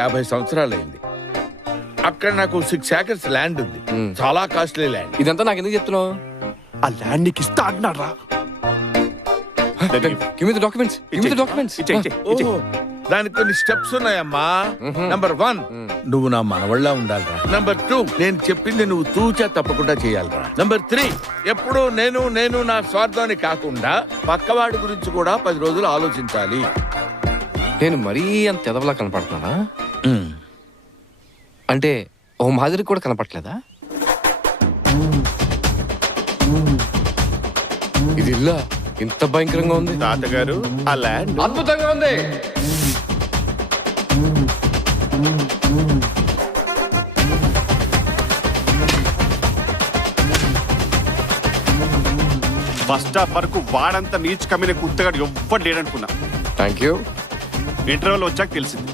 50 సంవత్సరాలైంది. అక్కడ నాకు 6 acres ల్యాండ్ ఉంది. చాలా కాస్ట్లీ ల్యాండ్. ఇదంతా నాకు ఎందుకు చెప్తున్నావు? ఆ ల్యాండ్ నీకు ఇస్తా అన్నారా? డాక్యుమెంట్స్. దానికి కొన్ని స్టెప్స్ ఉన్నాయమ్మా. నంబర్ 1, నువ్వు నా మనవళ్ళ ఉండాలిరా. నంబర్ 2, నేను చెప్పింది నువ్వు తూచా తప్పకుండా చేయాలిరా. నంబర్ 3, ఎప్పుడూ నేను నా స్వార్థాన్ని కాకుండా పక్కవాడి గురించి కూడా 10 రోజులు ఆలోచించాలి. నేను మరీ అంత ఎదవలా కనపడుతున్నానా? అంటే ఓ మాదిరి కూడా కనపట్లేదా? ఇది ఇల్లా ఇంత భయంకరంగా ఉంది? తాతగారు, ఆ ల్యాండ్ అద్భుతంగా ఉంది. బస్ స్టాప్ వరకు వాడంతా నీచు కమ్మిన కుత్తగాడు ఎవ్వడు లేడనుకున్నా. Thank you. ఇంటర్వెల్ వచ్చాక తెలిసింది.